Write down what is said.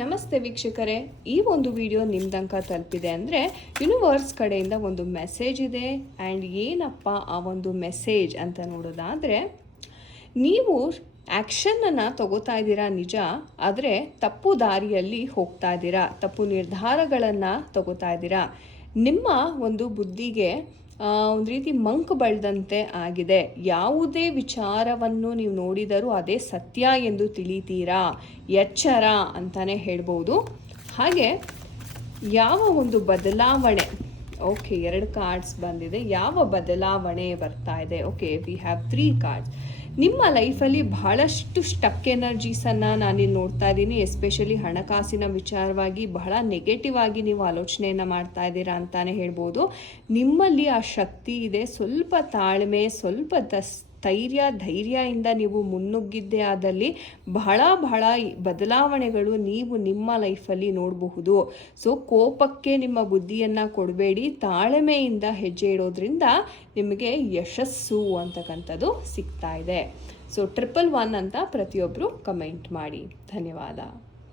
ನಮಸ್ತೆ ವೀಕ್ಷಕರೇ, ಈ ಒಂದು ವಿಡಿಯೋ ನಿಮ್ಮ ತನಕ ತಲುಪಿದೆ ಅಂದರೆ ಯೂನಿವರ್ಸ್ ಕಡೆಯಿಂದ ಒಂದು ಮೆಸೇಜ್ ಇದೆ. ಆ್ಯಂಡ್ ಏನಪ್ಪ ಆ ಒಂದು ಮೆಸೇಜ್ ಅಂತ ನೋಡೋದಾದರೆ, ನೀವು ಆ್ಯಕ್ಷನನ್ನು ತಗೋತಾ ಇದ್ದೀರಾ ನಿಜ, ಆದರೆ ತಪ್ಪು ದಾರಿಯಲ್ಲಿ ಹೋಗ್ತಾ ಇದ್ದೀರಾ, ತಪ್ಪು ನಿರ್ಧಾರಗಳನ್ನು ತಗೋತಾ ಇದ್ದೀರಾ. ನಿಮ್ಮ ಒಂದು ಬುದ್ಧಿಗೆ ಒಂದು ರೀತಿ ಮಂಕು ಬೆಳೆದಂತೆ ಆಗಿದೆ. ಯಾವುದೇ ವಿಚಾರವನ್ನು ನೀವು ನೋಡಿದರೂ ಅದೇ ಸತ್ಯ ಎಂದು ತಿಳಿತೀರಾ, ಎಚ್ಚರ ಅಂತಲೇ ಹೇಳ್ಬೋದು. ಹಾಗೆ ಯಾವ ಒಂದು ಬದಲಾವಣೆ, ಓಕೆ 2 ಕಾರ್ಡ್ಸ್ ಬಂದಿದೆ, ಯಾವ ಬದಲಾವಣೆ ಬರ್ತಾ ಇದೆ. Okay, we have 3 cards. ನಿಮ್ಮ ಲೈಫಲ್ಲಿ ಬಹಳಷ್ಟು ಸ್ಟಕ್ ಎನರ್ಜೀಸನ್ನು ನಾನಿಲ್ಲಿ ನೋಡ್ತಾ ಇದ್ದೀನಿ. ಎಸ್ಪೆಷಲಿ ಹಣಕಾಸಿನ ವಿಚಾರವಾಗಿ ಬಹಳ ನೆಗೆಟಿವ್ ಆಗಿ ನೀವು ಆಲೋಚನೆಯನ್ನು ಮಾಡ್ತಾ ಇದ್ದೀರಾ ಅಂತಲೇ ಹೇಳ್ಬೋದು. ನಿಮ್ಮಲ್ಲಿ ಆ ಶಕ್ತಿ ಇದೆ. ಸ್ವಲ್ಪ ತಾಳ್ಮೆ, ಸ್ವಲ್ಪ ಧೈರ್ಯದಿಂದ ನೀವು ಮುನ್ನುಗ್ಗಿದ್ದೇ ಆದಲ್ಲಿ ಬಹಳ ಬದಲಾವಣೆಗಳು ನೀವು ನಿಮ್ಮ ಲೈಫಲ್ಲಿ ನೋಡಬಹುದು. ಸೊ ಕೋಪಕ್ಕೆ ನಿಮ್ಮ ಬುದ್ಧಿಯನ್ನು ಕೊಡಬೇಡಿ, ತಾಳ್ಮೆಯಿಂದ ಹೆಜ್ಜೆ ಇಡೋದ್ರಿಂದ ನಿಮಗೆ ಯಶಸ್ಸು ಅಂತಕ್ಕಂಥದ್ದು ಸಿಗ್ತಾ ಇದೆ. ಸೊ 111 ಅಂತ ಪ್ರತಿಯೊಬ್ಬರು ಕಮೆಂಟ್ ಮಾಡಿ. ಧನ್ಯವಾದ.